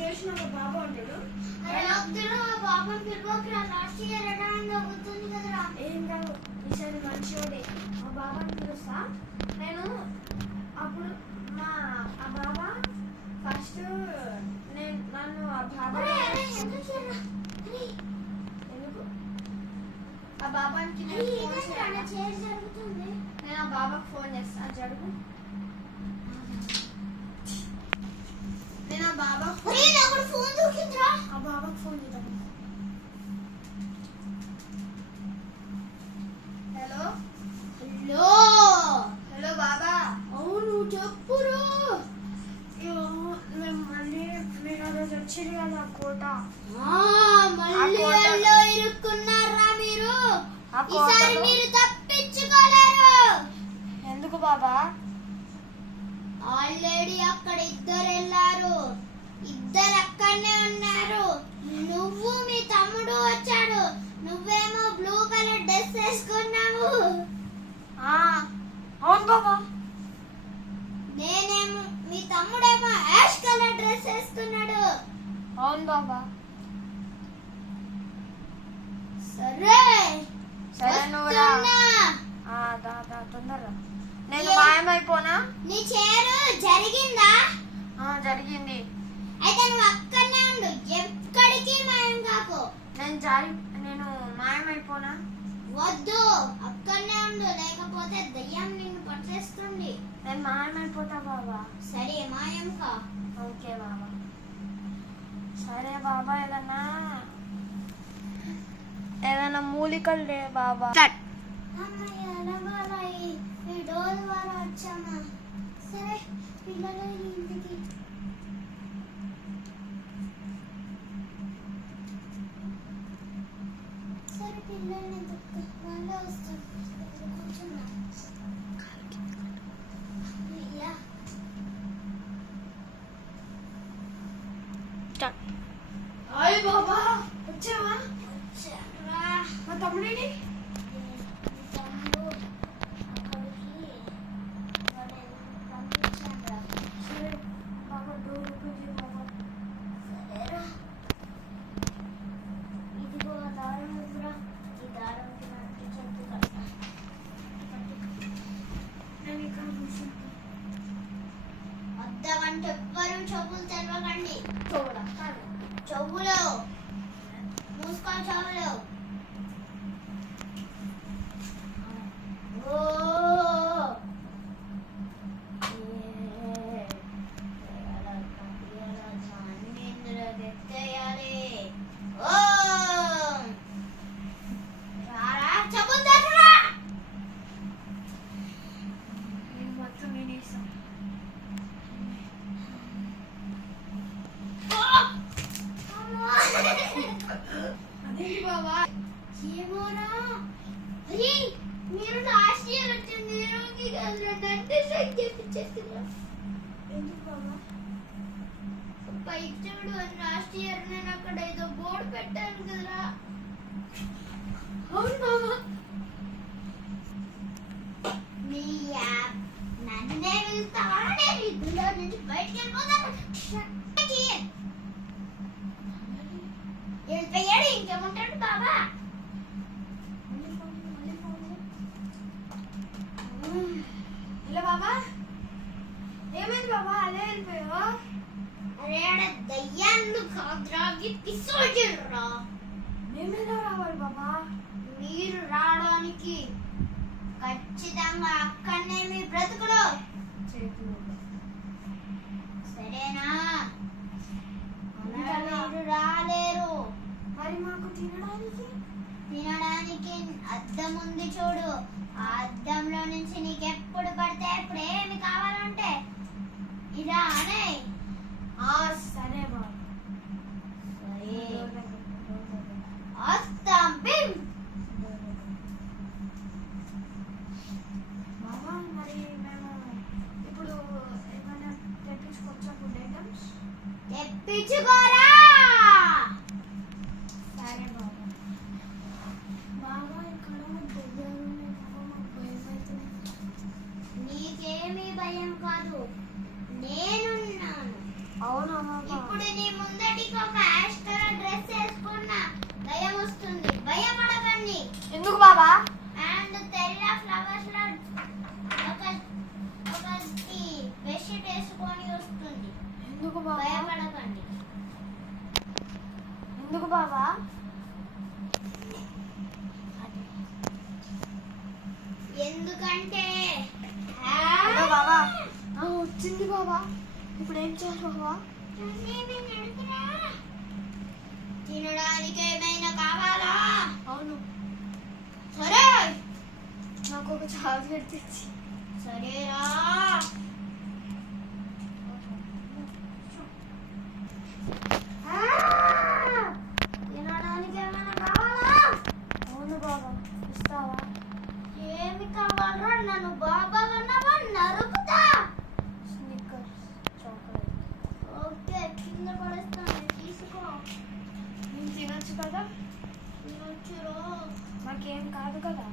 చేసిన ఒక బాబు అంటాడు. బాబాని పిలవకురా, లాస్ట్ ఇయర్ ఎడాంగా గుర్తుంది కదరా. ఏం కాదు, ఈసారి మంచివాడే. మా బాబాని పిలుస్తా నేను. అప్పుడు ఆ బాబా ఫస్ట్ నన్ను ఆ బాబా ఎందుకు ఆ బాబానికి జరుగుతుంది. నేను ఆ బాబాకి ఫోన్ చేస్తాను. జరుగు. నేను ఆ బాబాకి ఫోన్ దొరికిందిరా. ఆ బాబాకి ఫోన్ చేద్దాం. హలో హలో హలో బాబా. అవును చెప్పురు. మీరు ఆ రోజు వచ్చారు కదా కోట. మళ్ళీ ఇరుక్కున్నారా మీరు? ఈసారి మీరు తప్పించుకోలేరు. ఎందుకు బాబా? ఆల్రెడీ అక్కడ ఇద్దరు వెళ్ళారు, ఇద్దరు అక్కడనే ఉన్నారు. నువ్వు మీ తమ్ముడు వచ్చాడు, నువ్వేమో బ్లూ కలర్ డ్రెస్ వేసుకున్నావు. అవును బాబా. నేనేమో మీ తమ్ముడేమో యాష్ కలర్ డ్రెస్ వేసుకున్నాడు. అవును బాబా. సరే సరే నువ్వు రా. తొందరగా. నేను మాయమైపోనా? నీ చేరు జరిగిందా? జరిగింది. అయితే నువ్వు అక్కడనే ఉండు, ఎక్కడికి మాయం కాకు. నేను మాయమైపోనా? వద్దు, అక్కడనే ఉండు, లేకపోతే దయ్యం నిన్ను పట్టేస్తుంది. నేను మాయమైపోతా బాబా. సరే మాయం కా. ఓకే బాబా. సరే బాబా. ఏదైనా మూలికలు లే బాబా. ఈ డోర్ ద్వారా వచ్చామా? సరే పిల్లలు ఇంటికి. సరే పిల్లల్ని వాళ్ళే వస్తారు. కూర్చున్నా. హాయ్ బాబా, వచ్చావా? వచ్చారా? మా తమ్ముడేడి? సరే బాబా, డోర్ ఓపెన్ చేయి బాబా. సరేరా, ఇదిగో దారం ఇవ్వరా. ఈ దారంకి నాకు చెట్టు కట్ట. నేను ఇక్కడ కూర్చుంటా. వద్దామంటే ఎవ్వరూ చెవులు తెరవకండి. చూడా చెవులు మూసుకో, చెవులు. నేను మొత్తం వినేసాను. అదేంటి బాబా? ఏమోరా, అరే మీరు లాస్ట్ ఇయర్ వచ్చింది అంటే సెట్ చేపించేస్తున్నా. ఎందుకు బాబా? పైకి చూడు, లాస్ట్ ఇయర్ నేను అక్కడ ఏదో బోర్డు పెట్టాను కదరా. అవును బాబా. మీ నన్నే వెళ్తావా? నేను ఇందులో నుంచి బయటికి వెళ్ళిపోతాను. వెళ్ళిపోయాడు, ఇంకేముంటాడు బాబా. ఇలా బాబా, ఏమైంది బాబా? అదే వెళ్ళిపోయావా? అరే దయ్యాలు కాదురా, పిసోజురా. మేమేలా రావాలి బాబా? మీరు రావడానికి ఖచ్చితంగా అక్కడనే మీ బ్రతుకులు. సరేనా? మీరు రాలేరు. మరి మాకు తినడానికి అద్దం ఉంది చూడు, ఆ అద్దంలో నుంచి నీకు ఎప్పుడు పడితే అప్పుడు ఏమి కావాలంటే ఇలా అనే. సరే బాబా. సరే వస్తాం. బాబా మరి మేము ఇప్పుడు ఏమైనా తెప్పించుకోవచ్చా? Food items తెప్పించుకోరా. సరే బాబా. బాబా ఇక్కడ దెయ్యాలు ఉన్నాయి బాబా, మాకు భయం అవుతుంది. నీకేమీ భయం కాదు, నేనున్నాను. అవునా బాబా? ఇప్పుడు నీ ముందు భయపడకండి. ఎందుకు బాబా? ఎందుకంటే హలో బాబా. వచ్చింది బాబా. ఇప్పుడు ఏం చేయాలి బాబా? తినడానికి ఏమైనా కావాలా? అవును, సరే నాకు ఒక చాక్లెట్ తెచ్చి. సరేరా. తినడానికి ఏమైనా కావాలా? అవును బాబా, ఇస్తావా? ఏమి కావాలరా? నన్ను బాబా అన్నావా? నరుకుతా. Snickers chocolate. ఓకే, కింద పడేస్తాను, తీసుకో. నేను తినొచ్చు కదా? తినొచ్చురా. నాకేం కాదు కదా?